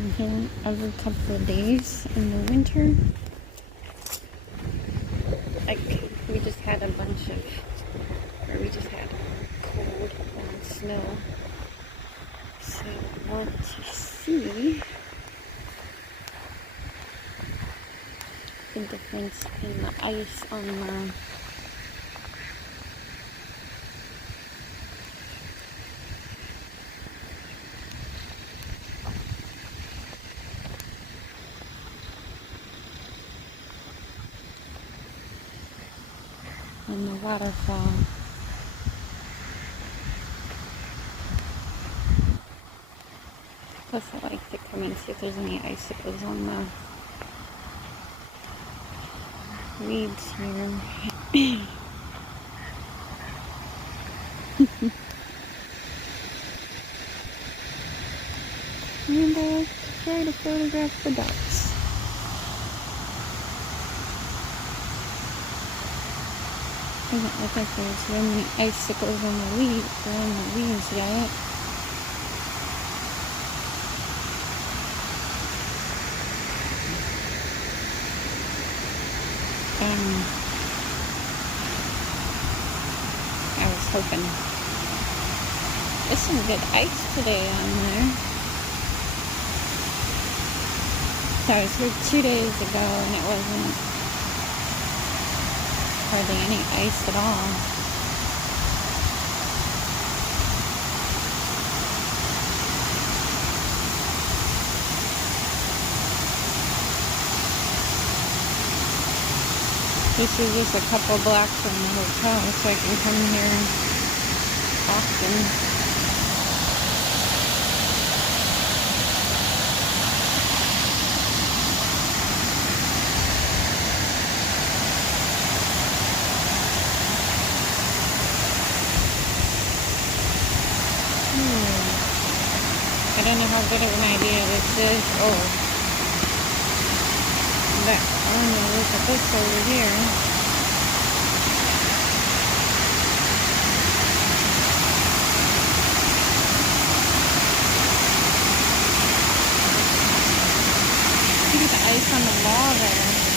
come here every couple of days in the winter. Like, we just had a bunch of, or we just had cold and snow. So I want to see the difference in the ice on the waterfall. Plus, I like to come and see if there's any icicles on the weeds here. And I try to photograph the ducks. Doesn't look like there's very many icicles on the leaves yet. I was hoping there's some good ice today on there. So I was here 2 days ago and it wasn't hardly any ice at all. This is just a couple blocks from the hotel, so I can come here often. I don't know how good of an idea this is. Oh. But I want to look at this over here. Look at the ice on the wall there.